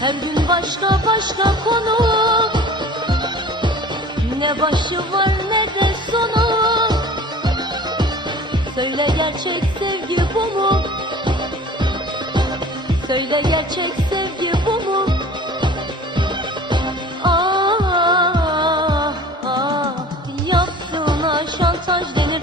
Her gün başka başka konu Ne başı var ne de sonu Söyle gerçek sevgi bu mu? Söyle gerçek sevgi bu mu? Ah, ah, yaptığına şantaj denir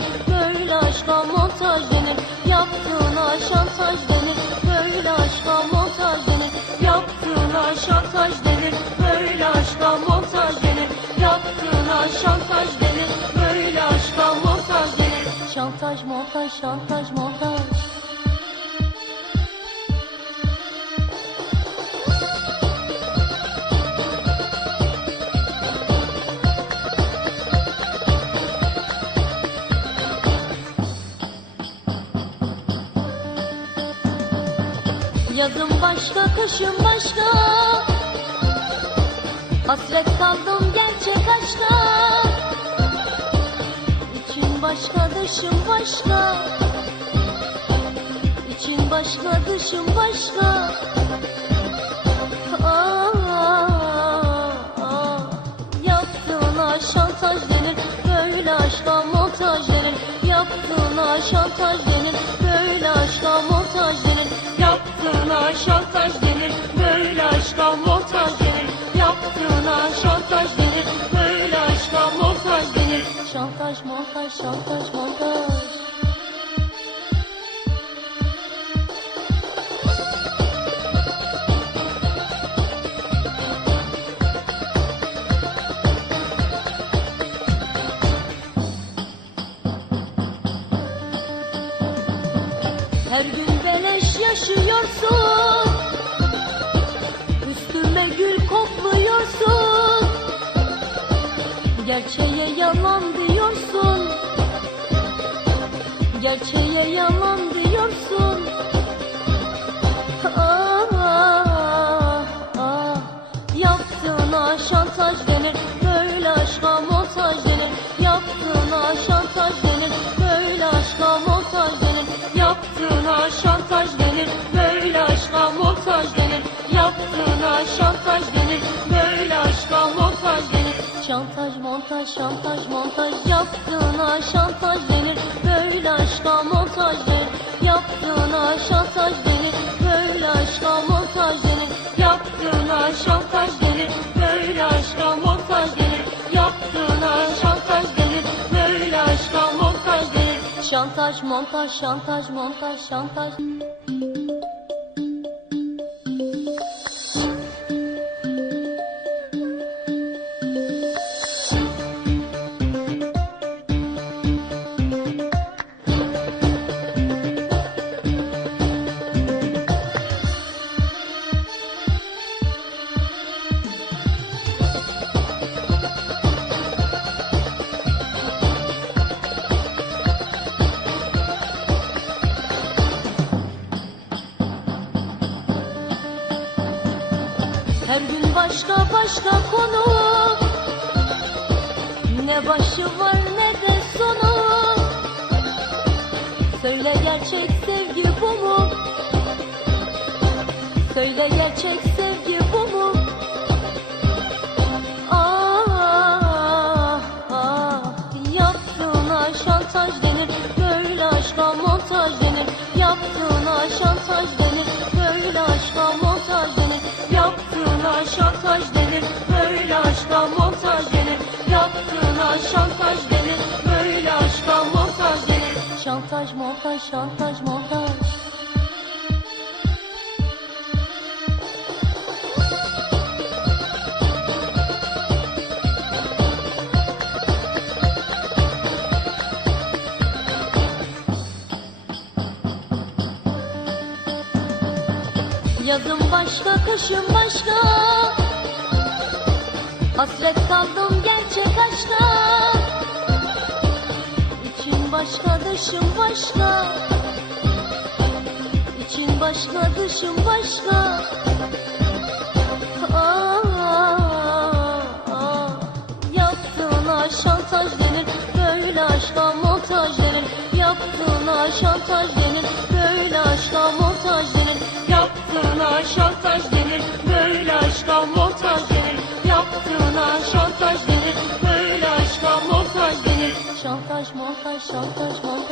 Şantaj montaj şantaj montaj. Yazın başka, kışın başka. Hasret kaldım gerçek aşka dışın başka İçin başka, dışın başka. Ah, ah. Yaptığına şantaj denir Böyle aşka montaj denir. Yaptığına şantaj denir Böyle aşka montaj denir. Yaptığına şantaj denir Böyle aşka montaj denir. Yaptığına şantaj denir Şantaj montaj şantaj montaj. Her gün beleş yaşıyorsun. Üstüme gül kokluyorsun. Gerçeğe yalan Gerçeğe yalan diyorsun Şantaj montaj şantaj montaj Yaptığına şantaj denir. Böyle aşka montaj denir. Yaptığına şantaj denir. Böyle aşka montaj denir. Yaptığına şantaj denir. Böyle aşka montaj denir. Yaptığına şantaj denir. Böyle aşka montaj denir. Şantaj montaj şantaj montaj şantaj Her gün başka başka konu. Ne başı var ne de sonu. Söyle gerçek sevgi bu mu? Söyle gerçek sevgi bu mu? Ah, ah, yaptığına şantaj denir. Böyle aşka montaj denir. Yaptığına şantaj denir şantaj denir Böyle aşka montaj denir. Şantaj montaj şantaj montaj. Yazın başka, kışın başka. Hasret kaldım gerçek aşka dışın başka. İçin başka, dışın başka. Ah, ah. Yaptığına şantaj denir Böyle aşka montaj denir. Yaptığına şantaj denir Böyle aşka montaj denir. Yaptığına şantaj denir Böyle aşka muhtaç denir şantaj denir Böyle aşka